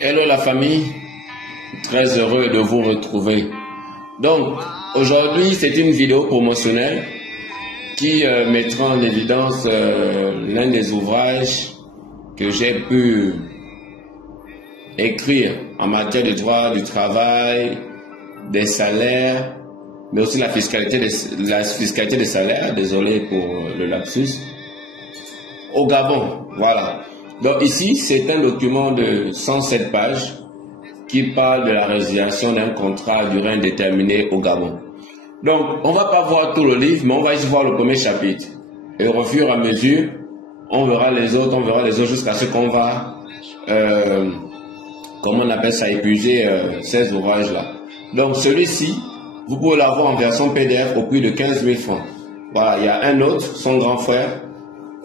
Hello la famille, très heureux de vous retrouver. Donc aujourd'hui c'est une vidéo promotionnelle qui mettra en évidence l'un des ouvrages que j'ai pu écrire en matière de droit du travail, des salaires, mais aussi la fiscalité des salaires, désolé pour le lapsus, au Gabon, voilà. Donc ici, c'est un document de 107 pages qui parle de la résiliation d'un contrat à durée indéterminée au Gabon. Donc, on ne va pas voir tout le livre, mais on va juste voir le premier chapitre. Et au fur et à mesure, on verra les autres, jusqu'à ce qu'on va, comment on appelle ça, épuiser ces ouvrages-là. Donc celui-ci, vous pouvez l'avoir en version PDF au prix de 15 000 francs. Voilà, il y a un autre, son grand frère,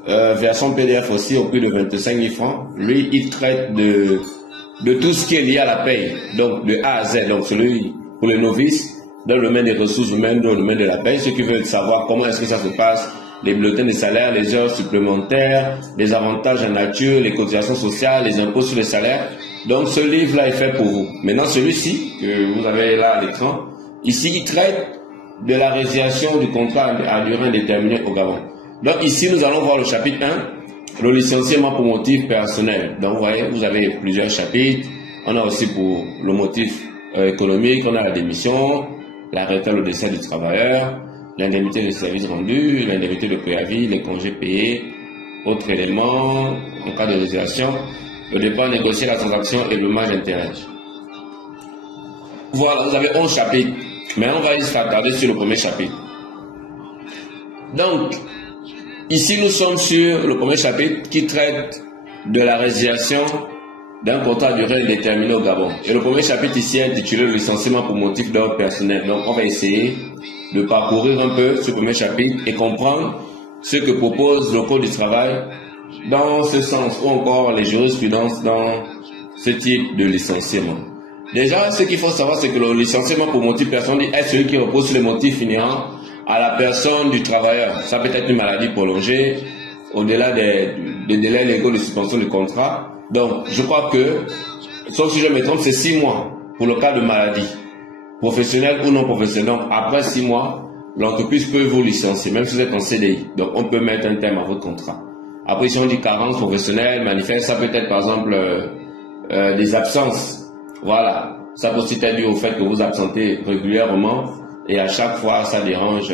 version PDF aussi au prix de 25 000 francs. Lui, il traite de tout ce qui est lié à la paye, donc de A à Z. Donc celui pour les novices, dans le domaine des ressources humaines, dans le domaine de la paye, ceux qui veulent savoir comment est-ce que ça se passe, les bulletins de salaire, les heures supplémentaires, les avantages en nature, les cotisations sociales, les impôts sur les salaires. Donc ce livre-là est fait pour vous. Maintenant celui-ci, que vous avez là à l'écran, ici il traite de la résiliation du contrat à durée indéterminée au Gabon. Donc ici nous allons voir le chapitre 1, le licenciement pour motif personnel. Donc vous voyez, vous avez plusieurs chapitres. On a aussi pour le motif économique, on a la démission, la retraite au décès du travailleur, l'indemnité de service rendu, l'indemnité de préavis, les congés payés, autres éléments en cas de résiliation, le départ négocié, la transaction et le dommage d'intérêt. Voilà, vous avez 11 chapitres, mais on va juste s'attarder sur le premier chapitre. Donc, ici nous sommes sur le premier chapitre qui traite de la résiliation d'un contrat à durée indéterminée au Gabon. Et le premier chapitre ici est intitulé le licenciement pour motif d'ordre personnel. Donc on va essayer de parcourir un peu ce premier chapitre et comprendre ce que propose le Code du travail dans ce sens, ou encore les jurisprudences dans ce type de licenciement. Déjà, ce qu'il faut savoir, c'est que le licenciement pour motif personnel est celui qui repose sur les motifs inhérents à la personne du travailleur. Ça peut être une maladie prolongée, au-delà des délais légaux de suspension du contrat. Donc, je crois que, sauf si je me trompe, c'est 6 mois pour le cas de maladie, professionnelle ou non professionnelle. Donc, après 6 mois, l'entreprise peut vous licencier, même si vous êtes en CDI. Donc, on peut mettre un terme à votre contrat. Après, si on dit carence professionnelle, manifeste, ça peut être par exemple des absences. Voilà. Ça peut aussi être dû au fait que vous absentez régulièrement et à chaque fois, ça dérange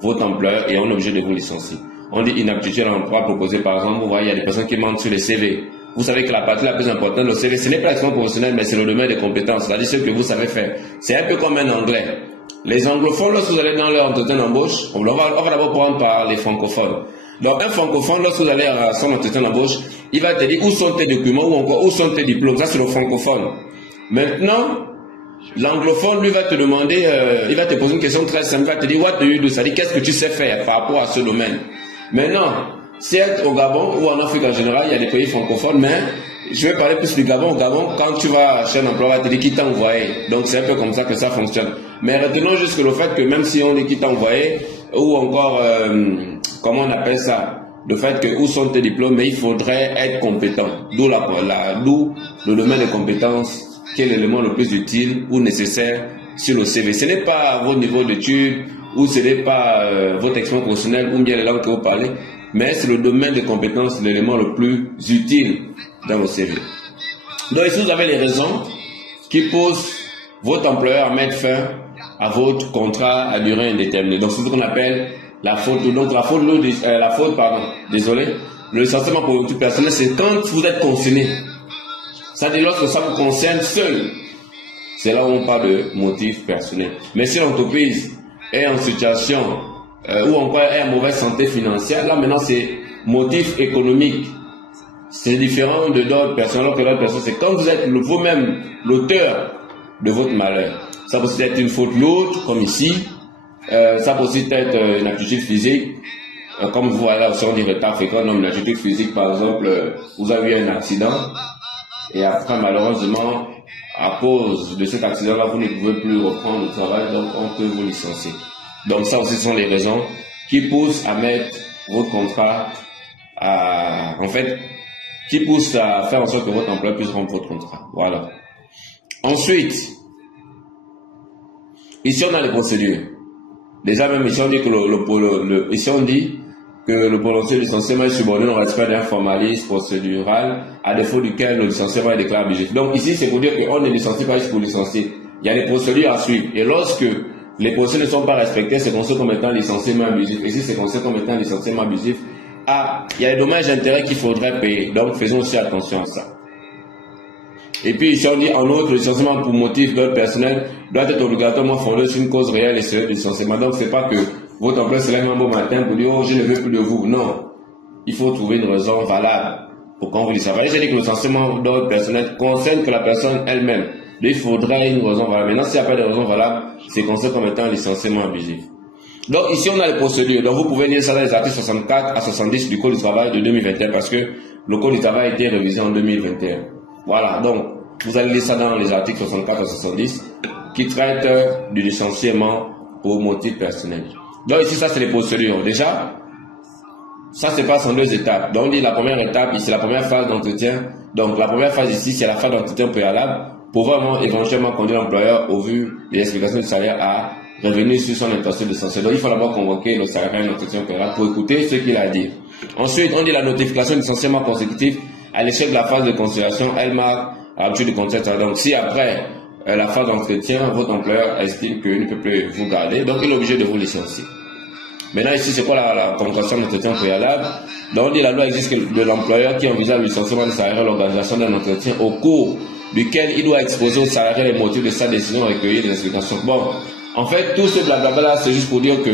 votre employeur et on est obligé de vous licencier. On dit inaptitude à l'emploi proposé par exemple, vous voyez, il y a des personnes qui mentent sur les CV. Vous savez que la partie la plus importante, le CV, ce n'est pas l'expérience professionnelle, mais c'est le domaine des compétences, c'est-à-dire ce que vous savez faire. C'est un peu comme un anglais. Les anglophones, lorsque vous allez dans leur entretien d'embauche, on va d'abord prendre par les francophones. Donc un francophone, lorsque vous allez à son entretien d'embauche, il va te dire où sont tes documents ou encore où sont tes diplômes. Ça, c'est le francophone. Maintenant, l'anglophone, lui, va te demander, il va te poser une question très simple, il va te dire, what do you do? C'est-à-dire, qu'est-ce que tu sais faire par rapport à ce domaine? Maintenant, certes, au Gabon ou en Afrique en général, il y a des pays francophones, mais je vais parler plus du Gabon. Au Gabon, quand tu vas chez un emploi, on va te dire qui t'a envoyé. Donc, c'est un peu comme ça que ça fonctionne. Mais retenons juste que le fait que même si on dit qui t'a envoyé, ou encore, comment on appelle ça? Le fait que où sont tes diplômes, mais il faudrait être compétent. D'où le domaine des compétences, qui est l'élément le plus utile ou nécessaire sur le CV. Ce n'est pas votre niveau d'études, ou ce n'est pas votre expérience professionnelle, ou bien les langues que vous parlez, mais c'est le domaine des compétences, l'élément le plus utile dans le CV. Donc ici, vous avez les raisons qui poussent votre employeur à mettre fin à votre contrat à durée indéterminée. Donc c'est ce qu'on appelle la faute. Donc le licenciement pour motif personnel, c'est quand vous êtes concerné. Ça dit lorsque ça vous concerne seul. C'est là où on parle de motif personnel. Mais si l'entreprise est en situation ou encore est en mauvaise santé financière, là maintenant c'est motif économique. C'est différent de d'autres personnes. Alors que d'autres personnes, c'est quand vous êtes vous-même l'auteur de votre malheur. Ça peut aussi être une faute lourde, comme ici. Ça peut aussi être une aptitude physique. Comme vous voyez là, on dit retard fréquent, non, une aptitude physique, par exemple, vous avez eu un accident. Et après, malheureusement, à cause de cet accident-là, vous ne pouvez plus reprendre le travail, donc on peut vous licencier. Donc ça aussi sont les raisons qui poussent à mettre votre contrat à, en fait, qui pousse à faire en sorte que votre employeur puisse rompre votre contrat. Voilà. Ensuite, ici on a les procédures. Déjà même ici on dit que ici on dit que le prononcé du licenciement est subordonné au respect d'un formalisme procédural, à défaut duquel le licenciement est déclaré abusif. Donc ici c'est pour dire qu'on ne licencie pas juste pour licencier. Il y a des procédures à suivre. Et lorsque les procédures ne sont pas respectées, c'est considéré comme étant licenciement abusif. Et si c'est considéré comme étant licenciement abusif, il y a des dommages d'intérêt qu'il faudrait payer. Donc faisons aussi attention à ça. Et puis ici on dit en outre, le licenciement pour motif d'ordre personnel doit être obligatoirement fondé sur une cause réelle et sérieuse du licenciement. Donc c'est pas que votre employeur se lève un beau matin pour dire oh je ne veux plus de vous. Non. Il faut trouver une raison valable pour qu'on vous licencie. J'ai dit que le licenciement d'ordre personnel concerne que la personne elle-même. Donc il faudrait une raison valable. Maintenant s'il n'y a pas de raison valable, c'est considéré comme étant un licenciement abusif. Donc ici on a les procédures. Donc vous pouvez lire ça dans les articles 64 à 70 du Code du travail de 2021 parce que le Code du travail a été révisé en 2021. Voilà, donc vous allez lire ça dans les articles 64 à 70 qui traitent du licenciement pour motif personnel. Donc ici ça c'est les procédures. Déjà, ça se passe en 2 étapes. Donc on dit la première étape, ici la première phase d'entretien. Donc la première phase ici c'est la phase d'entretien préalable pour vraiment éventuellement conduire l'employeur au vu des explications du salaire à revenir sur son intention de licencier. Donc il faut d'abord convoquer le salarié à un entretien préalable pour écouter ce qu'il a à dire. Ensuite on dit la notification de licenciement consécutif à l'échec de la phase de considération, elle marque à la rupture du contrat. Donc si après la phase d'entretien, votre employeur estime qu'il ne peut plus vous garder, donc il est obligé de vous licencier. Maintenant ici c'est quoi la convocation d'entretien préalable? Donc on dit la loi existe de l'employeur qui envisage le licenciement du salarié à l'organisation d'un entretien au cours duquel il doit exposer au salarié les motifs de sa décision et recueillir des explications. Bon, en fait tout ce blablabla là c'est juste pour dire que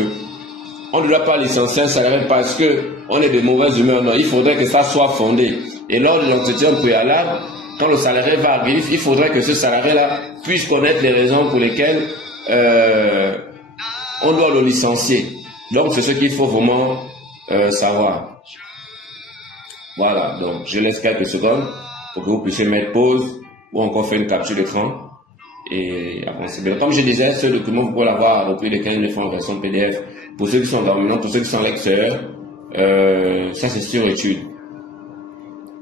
on ne doit pas licencier un salarié parce que on est de mauvaise humeur. Non, il faudrait que ça soit fondé. Et lors de l'entretien préalable, quand le salarié va arriver, il faudrait que ce salarié-là puisse connaître les raisons pour lesquelles on doit le licencier. Donc, c'est ce qu'il faut vraiment savoir. Voilà, donc je laisse quelques secondes pour que vous puissiez mettre pause ou encore faire une capture d'écran et avancer. Comme je disais, ce document, vous pouvez l'avoir au prix de 15 000 en version PDF. Pour ceux qui sont dominants, pour ceux qui sont lecteurs, ça c'est sur étude.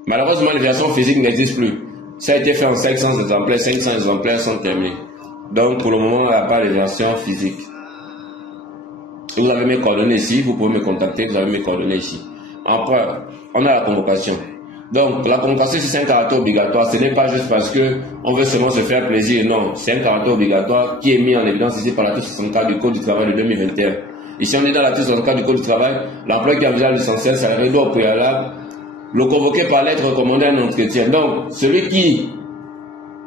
Malheureusement, les versions physiques n'existent plus. Ça a été fait en 500 exemplaires, 500 exemplaires sont terminés. Donc, pour le moment, il n'y a pas de version physique. Vous avez mes coordonnées ici, vous pouvez me contacter, vous avez mes coordonnées ici. Après, on a la convocation. Donc, la convocation, c'est un caractère obligatoire. Ce n'est pas juste parce que on veut seulement se faire plaisir. Non, c'est un caractère obligatoire qui est mis en évidence ici par l'article 64 du Code du travail de 2021. Ici, on est dans l'article 64 du Code du travail. L'employeur qui envisage le licencier un salarié doit au préalable le convoquer par lettre recommandée à un entretien. Donc, celui qui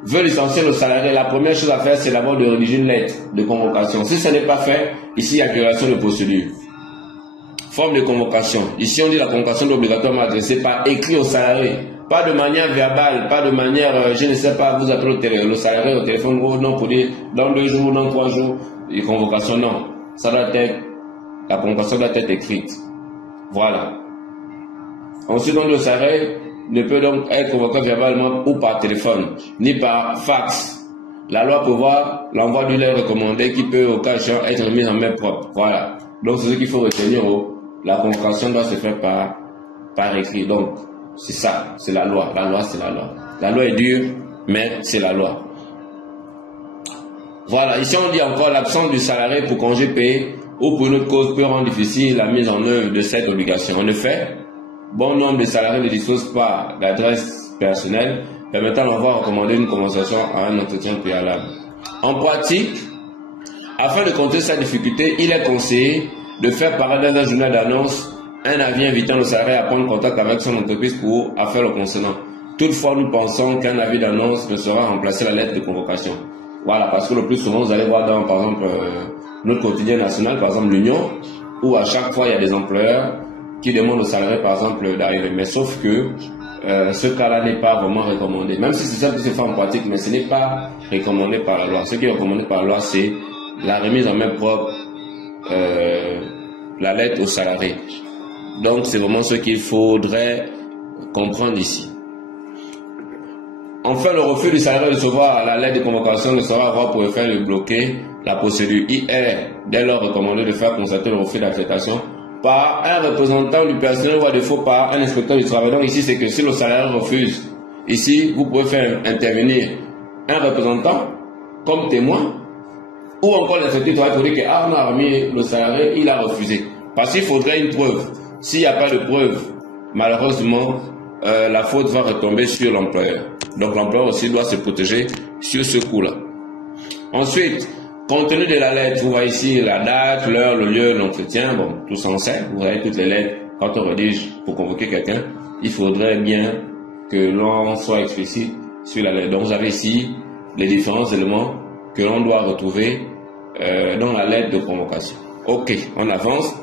veut licencier le salarié, la première chose à faire, c'est d'abord de rédiger une lettre de convocation. Si ce n'est pas fait, ici, il y a violation de procédure. Forme de convocation. Ici, on dit la convocation doit obligatoirement adressée par écrit au salarié. Pas de manière verbale, pas de manière, je ne sais pas, vous appelez le salarié au téléphone, oh non, pour dire dans 2 jours, dans 3 jours, et convocation, non. Ça doit être, la convocation doit être écrite. Voilà. Ensuite, le salarié ne peut donc être convoqué verbalement ou par téléphone, ni par fax. La loi prévoit l'envoi d'une lettre recommandée qui peut, au cas échéant, être mise en main propre. Voilà. Donc, c'est ce qu'il faut retenir. La convocation doit se faire par écrit. Donc, c'est ça, c'est la loi. La loi, c'est la loi. La loi est dure, mais c'est la loi. Voilà. Ici, on dit encore l'absence du salarié pour congé payé ou pour une autre cause peut rendre difficile la mise en œuvre de cette obligation. En effet, bon nombre de salariés ne disposent pas d'adresse personnelle permettant l'envoi recommandé d'une convocation à un entretien préalable. En pratique, afin de contrer cette difficulté, il est conseillé de faire paraître dans un journal d'annonce un avis invitant le salarié à prendre contact avec son entreprise pour affaire le concernant. Toutefois, nous pensons qu'un avis d'annonce ne sera remplacer la lettre de convocation. Voilà, parce que le plus souvent, vous allez voir dans, par exemple, notre quotidien national, par exemple l'Union, où à chaque fois, il y a des employeurs qui demandent aux salariés, par exemple, d'arriver. Mais sauf que ce cas-là n'est pas vraiment recommandé. Même si c'est ça qui se fait en pratique, mais ce n'est pas recommandé par la loi. Ce qui est recommandé par la loi, c'est la remise en main propre, la lettre aux salariés. Donc, c'est vraiment ce qu'il faudrait comprendre ici. Enfin, le refus du salarié de recevoir la lettre de convocation ne sera avoir pour effet de bloquer la procédure. Il est dès lors recommandé de faire constater le refus d'acceptation par un représentant du personnel ou à défaut par un inspecteur du travail. Donc ici, c'est que si le salarié refuse, ici, vous pouvez faire intervenir un représentant comme témoin ou encore l'inspecteur du travail pour dire que ah, on a remis le salarié, il a refusé. Parce qu'il faudrait une preuve. S'il n'y a pas de preuve, malheureusement, la faute va retomber sur l'employeur. Donc l'employeur aussi doit se protéger sur ce coup-là. Ensuite, compte tenu de la lettre, vous voyez ici la date, l'heure, le lieu, l'entretien, bon, tout ça on sait, vous voyez toutes les lettres. Quand on rédige pour convoquer quelqu'un, il faudrait bien que l'on soit explicite sur la lettre. Donc vous avez ici les différents éléments que l'on doit retrouver dans la lettre de convocation. Ok, on avance.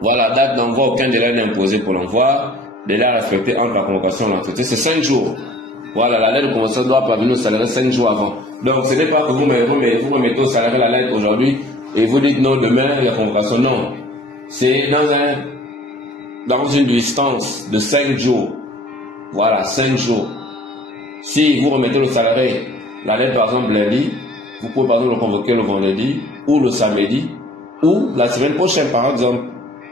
Voilà, date d'envoi, aucun délai n'est imposé pour l'envoi. Délai à respecter entre la convocation et l'entretien, c'est 5 jours. Voilà, la lettre de convocation doit parvenir au salarié 5 jours avant. Donc ce n'est pas que vous remettez au salarié la lettre aujourd'hui et vous dites non, demain il y a convocation. Non, c'est dans une distance de 5 jours. Voilà, 5 jours. Si vous remettez le salarié la lettre par exemple lundi, vous pouvez par exemple le convoquer le vendredi ou le samedi ou la semaine prochaine par exemple.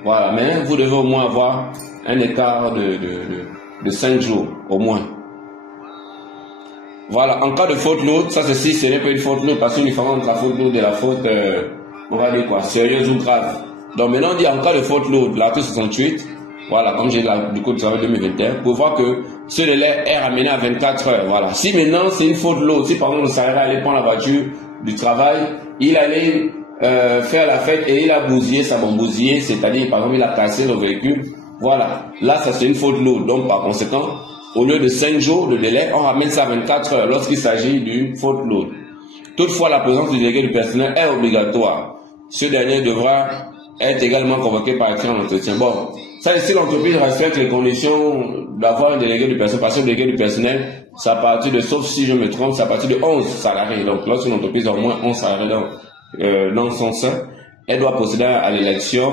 Voilà, mais vous devez au moins avoir un écart de 5 jours, au moins. Voilà, en cas de faute lourde, ça ceci, ce n'est pas une faute lourde, parce qu'il y a une différence entre la faute lourde et la faute, on va dire quoi, sérieuse ou grave. Donc maintenant on dit en cas de faute lourde, l'article 68, voilà, comme j'ai du code du travail 2021, pour voir que ce délai est ramené à 24 heures, voilà. Si maintenant c'est une faute lourde, si par exemple le salarié allait prendre la voiture du travail, il allait faire la fête et il a bousillé sa bousillé, c'est-à-dire par exemple il a cassé le véhicule, voilà. Là ça c'est une faute lourde, donc par conséquent, au lieu de 5 jours de délai, on ramène ça à 24 heures lorsqu'il s'agit d'une faute lourde. Toutefois, la présence du délégué du personnel est obligatoire. Ce dernier devra être également convoqué par écrit en entretien. Bon, ça si l'entreprise respecte les conditions d'avoir un délégué du personnel, parce que le délégué du personnel, c'est à partir de, sauf si je me trompe, c'est à partir de 11 salariés. Donc lorsqu'une entreprise a au moins 11 salariés dans son sein, elle doit procéder à l'élection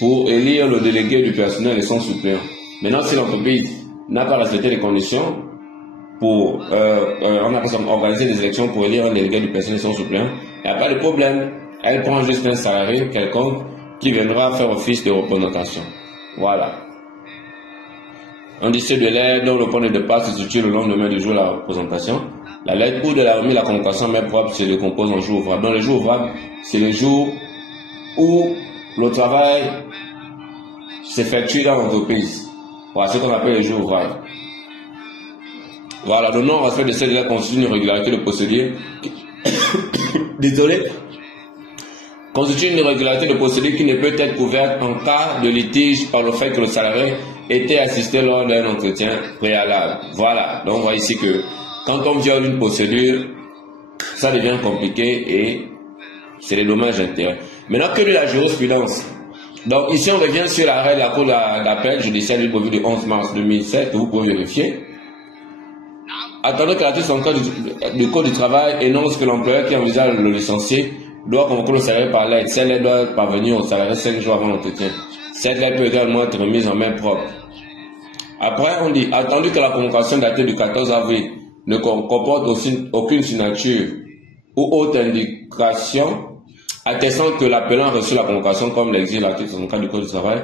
pour élire le délégué du personnel et son suppléant. Maintenant, si l'entreprise n'a pas respecté les conditions pour on a organisé des élections pour élire un délégué du personnel et son suppléant, il n'y a pas de problème. Elle prend juste un salarié quelconque qui viendra faire office de représentation. Voilà. Un lycée de l'aide dont le point de départ se situe le lendemain du jour de la représentation. La lettre ou de la remise de la convocation même propre se décompose en jours ouvrables. Dans les jours ouvrables, c'est le jour où le travail s'effectue dans l'entreprise. Voilà ce qu'on appelle les jours ouvrables. Voilà, le non-respect de ces délais constitue une irrégularité de procédure. Désolé. Constitue une irrégularité de procédure qui ne peut être couverte en cas de litige par le fait que le salarié était assisté lors d'un entretien préalable. Voilà, donc on voit ici que quand on viole une procédure, ça devient compliqué et c'est des dommages intérêts. Maintenant, que de la jurisprudence. Donc ici on revient sur l'arrêt de la Cour d'appel judiciaire du du 11 mars 2007 que vous pouvez vérifier. Attendez que l'article 64 du Code du travail énonce que l'employeur qui envisage le licencier doit convoquer le salarié par lettre. Cette lettre doit parvenir au salarié 5 jours avant l'entretien. Cette lettre peut également être remise en main propre. Après, on dit, attendu que la convocation datée du 14 avril ne comporte aucune signature ou autre indication attestant que l'appelant a reçu la convocation comme l'exige l'article 64 du Code du travail,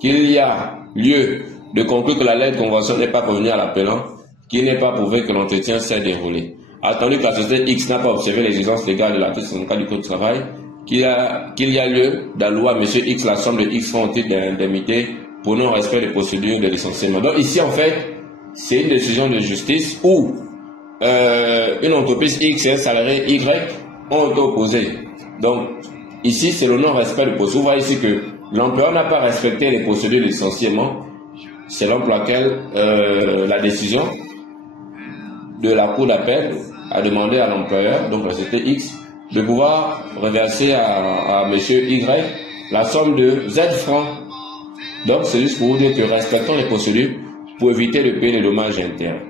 qu'il y a lieu de conclure que la lettre de convocation n'est pas parvenue à l'appelant, qu'il n'est pas prouvé que l'entretien s'est déroulé. Attendu que la société X n'a pas observé l'exigence légale de l'article 64 du Code du travail, qu'il y a lieu d'allouer à M. X la somme de X francs au titre d'indemnité pour non-respect des procédures de licenciement. Donc ici, en fait, c'est une décision de justice où une entreprise X et un salarié Y ont été opposés. Donc ici, c'est le non-respect de procédure. Vous voyez ici que l'employeur n'a pas respecté les procédures de licenciement, selon laquelle la décision de la Cour d'appel a demandé à l'employeur, donc la société X, de pouvoir reverser à M. Y la somme de Z francs. Donc c'est juste pour vous dire que respectons les procédures pour éviter de payer les dommages internes.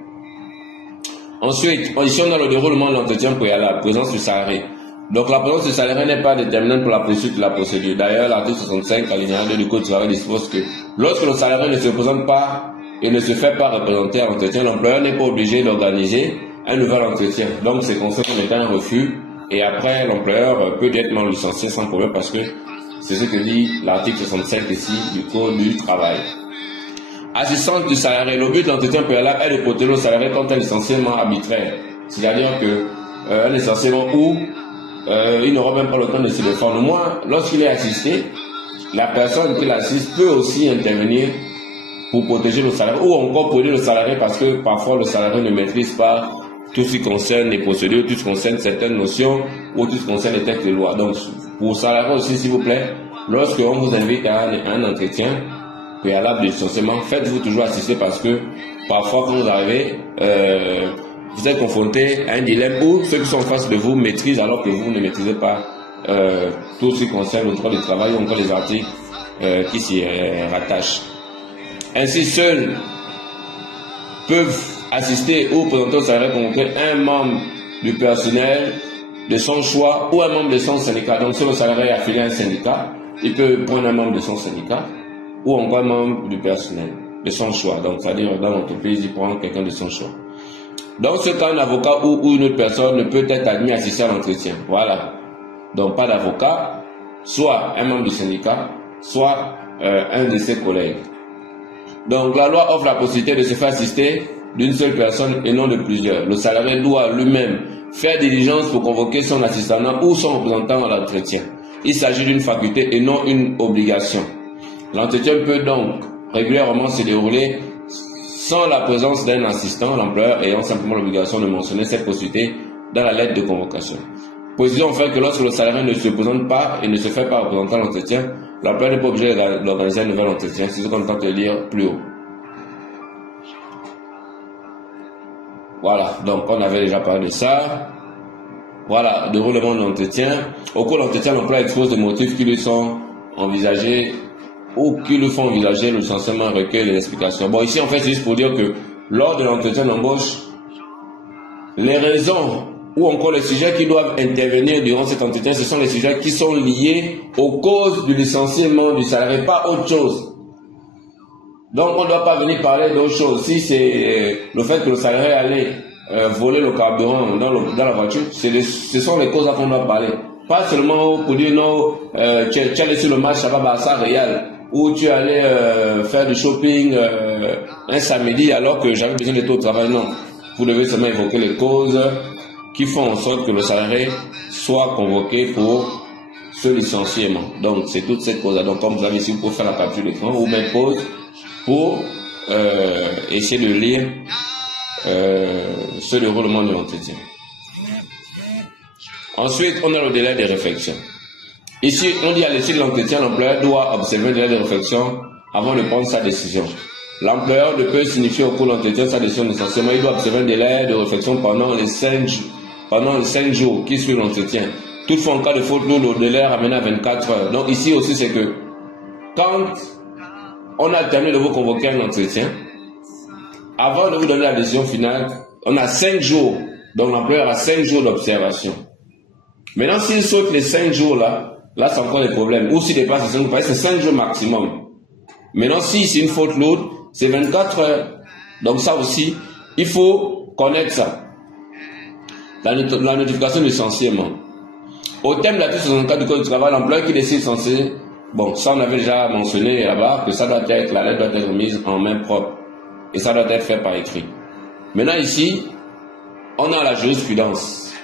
Ensuite, ici on a le déroulement de l'entretien préalable, présence du salarié. Donc la présence du salarié n'est pas déterminante pour la poursuite de la procédure. D'ailleurs, l'article 65 alinéa 2 du Code du travail dispose que lorsque le salarié ne se présente pas et ne se fait pas représenter à l'entretien, l'employeur n'est pas obligé d'organiser un nouvel entretien. Donc c'est considéré comme étant un refus et après l'employeur peut être non licencié sans problème parce que C'est ce que dit l'article 65 ici du Code du travail. Assistance du salarié. Le but de l'entretien préalable est de protéger le salarié contre un licenciement arbitraire. C'est-à-dire que un licenciement où il n'aura même pas le temps de se défendre. Moi, lorsqu'il est assisté, la personne qui l'assiste peut aussi intervenir pour protéger le salarié ou encore protéger le salarié parce que parfois le salarié ne maîtrise pas tout ce qui concerne les procédures, tout ce qui concerne certaines notions ou tout ce qui concerne les textes de loi. Donc, pour le salarié aussi, s'il vous plaît, lorsque on vous invite à un entretien préalable de licenciement, faites-vous toujours assister parce que parfois quand vous arrivez, vous êtes confronté à un dilemme où ceux qui sont en face de vous maîtrisent alors que vous ne maîtrisez pas tout ce qui concerne le droit du travail ou encore les articles qui s'y rattachent. Ainsi, seuls peuvent assister ou présenter au salarié convoqué un membre du personnel de son choix ou un membre de son syndicat. Donc, si le salarié est affilié à un syndicat, il peut prendre un membre de son syndicat ou encore un membre du personnel de son choix. Donc, c'est-à-dire dans l'entreprise, il prend quelqu'un de son choix. Dans ce cas, un avocat ou une autre personne ne peut être admis à assister à l'entretien. Voilà. Donc, pas d'avocat, soit un membre du syndicat, soit un de ses collègues. Donc, la loi offre la possibilité de se faire assister d'une seule personne et non de plusieurs. Le salarié doit lui-même faire diligence pour convoquer son assistant ou son représentant à l'entretien. Il s'agit d'une faculté et non une obligation. L'entretien peut donc régulièrement se dérouler sans la présence d'un assistant, l'employeur ayant simplement l'obligation de mentionner cette possibilité dans la lettre de convocation. Précisons enfin que lorsque le salarié ne se présente pas et ne se fait pas représenter à l'entretien, l'employeur n'est pas obligé d'organiser un nouvel entretien. C'est ce qu'on tente de lire plus haut. Voilà, donc on avait déjà parlé de ça. Voilà, déroulement de l'entretien. Au cours de l'entretien, l'employeur expose des motifs qui lui sont envisagés ou qui lui font envisager le licenciement, recueille les explications. Bon, ici, en fait, c'est juste pour dire que lors de l'entretien d'embauche, les raisons ou encore les sujets qui doivent intervenir durant cet entretien, ce sont les sujets qui sont liés aux causes du licenciement du salarié, pas autre chose. Donc, on ne doit pas venir parler d'autre chose. Si c'est le fait que le salarié allait voler le carburant dans la voiture, ce sont les causes à qu'on doit parler. Pas seulement pour dire non, tu allais sur le match Barça Real, ou tu allais faire du shopping un samedi alors que j'avais besoin d'être au travail. Non, vous devez seulement évoquer les causes qui font en sorte que le salarié soit convoqué pour ce licenciement. Donc, c'est toute cette cause-là. Donc, comme vous avez ici, vous pouvez faire la capture d'écran ou mettre pause pour essayer de lire ce déroulement de l'entretien. Ensuite, on a le délai de réflexion. Ici, on dit à l'issue de l'entretien, l'employeur doit observer un délai de réflexion avant de prendre sa décision. L'employeur ne peut signifier au cours de l'entretien sa décision de licenciement. Il doit observer un délai de réflexion pendant les 5 jours qui suivent l'entretien. Toutefois, en cas de faute lourde, le délai est ramené à 24 heures. Donc ici aussi, c'est que quand on a terminé de vous convoquer un entretien, avant de vous donner la décision finale, on a 5 jours. Donc l'employeur a 5 jours d'observation. Maintenant, s'il saute les 5 jours là c'est encore des problèmes. Ou s'il dépasse les 5 jours, c'est 5 jours maximum. Maintenant, si c'est une faute lourde, c'est 24 heures. Donc ça aussi, il faut connaître ça. La notification de licenciement. Au thème de l'article 64 du Code du travail, l'employeur qui décide censé, bon, ça on avait déjà mentionné là-bas, que ça doit être, la lettre doit être mise en main propre. Et ça doit être fait par écrit. Maintenant ici, on a la jurisprudence.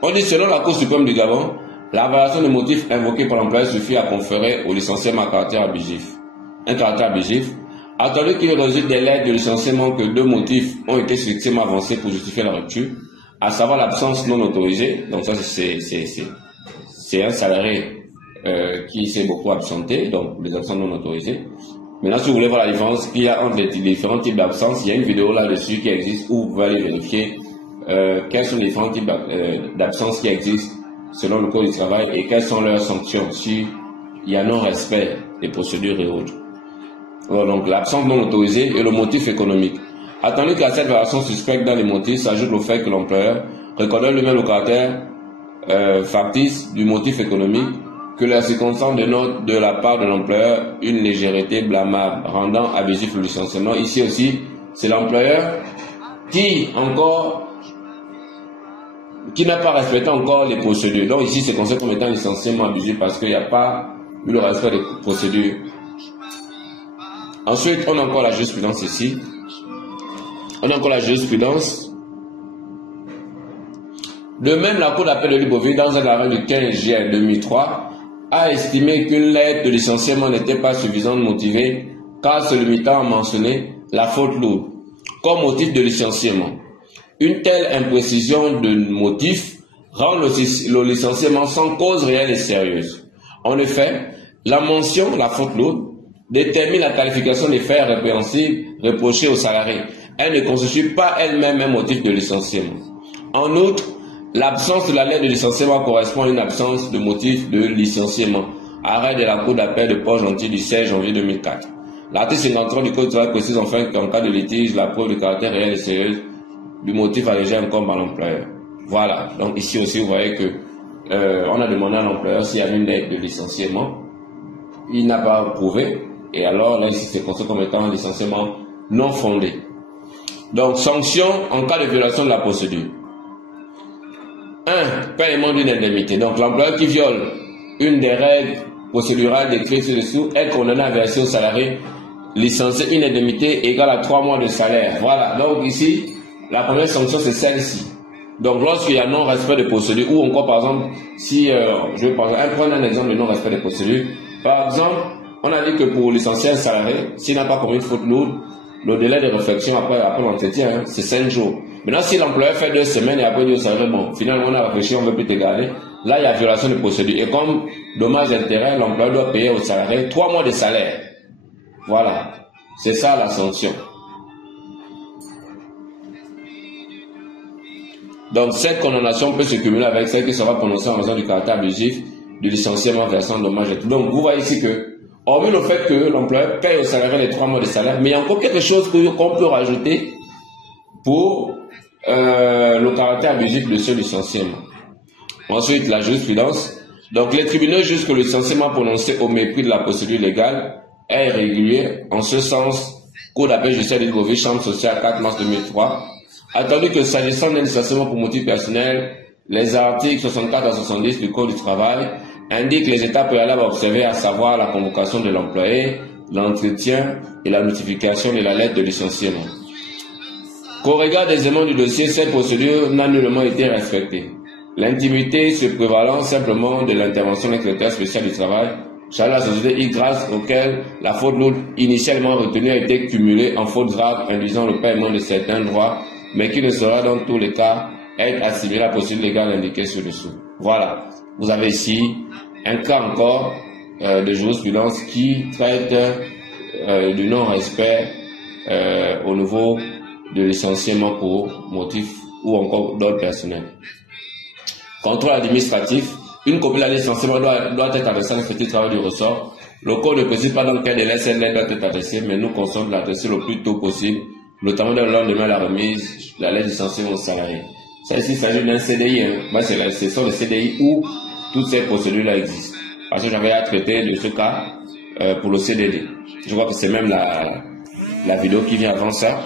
On dit selon la Cour suprême du Gabon, la variation de motifs invoqués par l'employeur suffit à conférer au licenciement un caractère abusif. Un caractère abusif, attendu qu'il résulte des lettres de licenciement que 2 motifs ont été successivement avancés pour justifier la rupture, à savoir l'absence non autorisée. Donc ça c'est un salarié qui s'est beaucoup absenté, donc les absences non autorisées. Maintenant, si vous voulez voir la différence qu'il y a entre les différents types d'absence, il y a une vidéo là-dessus qui existe où vous pouvez aller vérifier quels sont les différents types d'absence qui existent selon le Code du travail et quelles sont leurs sanctions s'il y a non-respect des procédures et autres. Alors, donc, l'absence non autorisée et le motif économique. Attendu qu'à cette variation suspecte dans les motifs s'ajoute le fait que l'employeur reconnaît lui-même le caractère factice du motif économique, que la circonstance dénote de la part de l'employeur une légèreté blâmable, rendant abusif le licenciement. Ici aussi, c'est l'employeur qui qui n'a pas respecté encore les procédures. Donc ici, c'est considéré comme étant licenciement abusif parce qu'il n'y a pas eu le respect des procédures. Ensuite, on a encore la jurisprudence ici. On a encore la jurisprudence. De même, la Cour d'appel de Libreville, dans un arrêt du 15 juillet 2003, a estimé qu'une lettre de licenciement n'était pas suffisamment motivée car se limitant à mentionner la faute lourde comme motif de licenciement. Une telle imprécision de motif rend le licenciement sans cause réelle et sérieuse. En effet, la mention, la faute lourde, détermine la qualification des faits répréhensibles reprochés au salarié. Elle ne constitue pas elle-même un motif de licenciement. En outre, l'absence de la lettre de licenciement correspond à une absence de motif de licenciement. Arrêt de la Cour d'appel de Port-Gentil du 16 janvier 2004. L'article 53 du Code du travail précise enfin qu'en cas de litige, la preuve de caractère réel et sérieux du motif allégé incombe à l'employeur. Voilà. Donc ici aussi, vous voyez que on a demandé à l'employeur s'il y avait une lettre de licenciement. Il n'a pas prouvé. Et alors, là, ici, c'est considéré comme étant un licenciement non fondé. Donc, sanction en cas de violation de la procédure. 1. Paiement d'une indemnité. Donc, l'employeur qui viole une des règles procédurales décrites ci-dessous est condamné à verser au salarié licencié une indemnité égale à 3 mois de salaire. Voilà. Donc, ici, la première sanction, c'est celle-ci. Donc, lorsqu'il y a non-respect de procédure, ou encore, par exemple, si, je vais prendre un exemple de non-respect de procédure. Par exemple, on a dit que pour licencier un salarié, s'il n'a pas commis une faute lourde, le délai de réflexion après l'entretien, c'est 5 jours. Maintenant, si l'employeur fait 2 semaines et après dit au salarié, bon, finalement, on a réfléchi, on ne veut plus te garder, là, il y a violation de procédure. Et comme dommage d'intérêt, l'employeur doit payer au salarié 3 mois de salaire. Voilà. C'est ça la sanction. Donc, cette condamnation peut se cumuler avec celle qui sera prononcée en raison du caractère abusif du licenciement versant dommage et tout. Donc, vous voyez ici que, hormis le fait que l'employeur paye au salarié les 3 mois de salaire, mais il y a encore quelque chose qu'on peut rajouter pour le caractère abusif de ce licenciement. Ensuite, la jurisprudence. Donc, les tribunaux jugent que le licenciement prononcé au mépris de la procédure légale est irrégulier. En ce sens, Cour d'appel judiciaire de Libreville, Chambre sociale, 4 mars 2003, attendu que s'agissant d'un licenciement pour motif personnel, les articles 64 à 70 du Code du travail indiquent les étapes préalables à observer, à savoir la convocation de l'employé, l'entretien et la notification de la lettre de licenciement. Qu'au regard des éléments du dossier, cette procédure n'a nullement été respectée. L'intimité se prévalant simplement de l'intervention d'un secrétaire spécial du travail, chargé de la société Y, grâce auquel la faute lourde initialement retenue a été cumulée en faute grave induisant le paiement de certains droits, mais qui ne sera dans tous les cas être assimilé à la procédure légale indiquée ci-dessous. Voilà. Vous avez ici un cas encore de jurisprudence qui traite du non-respect au niveau de licenciement pour motif ou encore d'ordre personnel. Contrôle administratif. Une copie de la licenciement doit être adressée à l'inspecteur du travail du ressort. Le code ne précise pas dans quel délai cette lettre doit être adressée, mais nous conseillons de l'adresser le plus tôt possible, notamment le lendemain de la remise de la lettre de licenciement au salarié. Ça ici, il s'agit d'un CDI. Moi, ce sont les CDI où toutes ces procédures-là existent. Parce que j'avais à traiter de ce cas pour le CDD. Je crois que c'est même la vidéo qui vient avant ça.